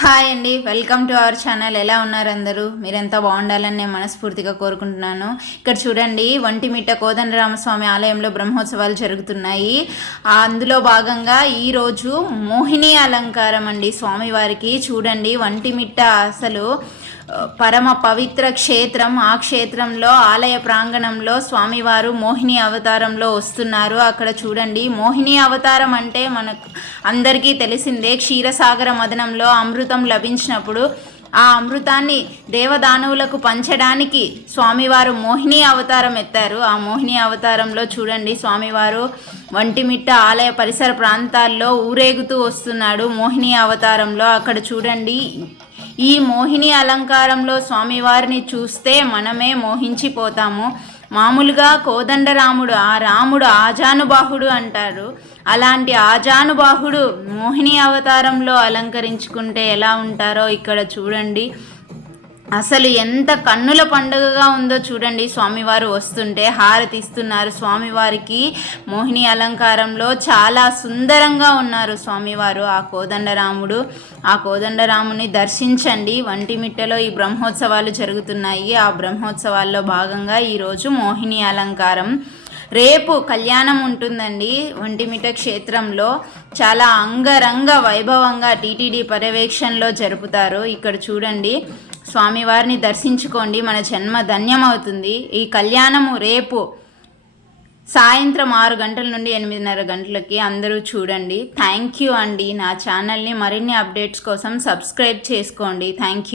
Hi అండి, welcome to our channel. ఎలా ఉన్నారు అందరూ? మీరెంత బాగుండాలని నేను మనస్ఫూర్తిగా కోరుకుంటున్నాను. ఇక్కడ చూడండి, ఒంటిమిట్ట కోదండరామస్వామి ఆలయంలో బ్రహ్మోత్సవాలు జరుగుతున్నాయి. అందులో భాగంగా ఈరోజు మోహిని అలంకారం అండి స్వామివారికి. చూడండి, ఒంటిమిట్ట అసలు పరమ పవిత్ర క్షేత్రం. ఆ క్షేత్రంలో ఆలయ ప్రాంగణంలో స్వామివారు మోహిని అవతారంలో వస్తున్నారు. అక్కడ చూడండి, మోహిని అవతారం అంటే మనకు అందరికీ తెలిసిందే. క్షీరసాగర మదనంలో అమృతం లభించినప్పుడు ఆ అమృతాన్ని దేవదానవులకు పంచడానికి స్వామివారు మోహిని అవతారం ఎత్తారు. ఆ మోహిని అవతారంలో చూడండి, స్వామివారు ఒంటిమిట్ట ఆలయ పరిసర ప్రాంతాల్లో ఊరేగుతూ వస్తున్నాడు మోహిని అవతారంలో. అక్కడ చూడండి, ఈ మోహిని అలంకారంలో స్వామివారిని చూస్తే మనమే మోహించిపోతాము. మామూలుగా కోదండరాముడు, ఆ రాముడు ఆజానుబాహుడు అంటారు. అలాంటి ఆజానుబాహుడు మోహిని అవతారంలో అలంకరించుకుంటే ఎలా ఉంటారో ఇక్కడ చూడండి. అసలు ఎంత కన్నుల పండుగగా ఉందో చూడండి. స్వామివారు వస్తుంటే హారతి ఇస్తున్నారు స్వామివారికి. మోహిని అలంకారంలో చాలా సుందరంగా ఉన్నారు స్వామివారు. ఆ కోదండరాముని దర్శించండి. ఒంటిమిట్టలో ఈ బ్రహ్మోత్సవాలు జరుగుతున్నాయి. ఆ బ్రహ్మోత్సవాల్లో భాగంగా ఈరోజు మోహిని అలంకారం. రేపు కళ్యాణం ఉంటుందండి ఒంటిమిట్ట క్షేత్రంలో. చాలా అంగరంగ వైభవంగా టీటీడీ పర్యవేక్షణలో జరుపుతారు. ఇక్కడ చూడండి, స్వామివారిని దర్శించుకోండి, మన జన్మ ధన్యమవుతుంది. ఈ కళ్యాణము రేపు సాయంత్రం 6 గంటల నుండి 8:30 గంటలకి అందరూ చూడండి. థ్యాంక్ యూ అండి. నా ఛానల్ని మరిన్ని అప్డేట్స్ కోసం సబ్స్క్రైబ్ చేసుకోండి. Thank you.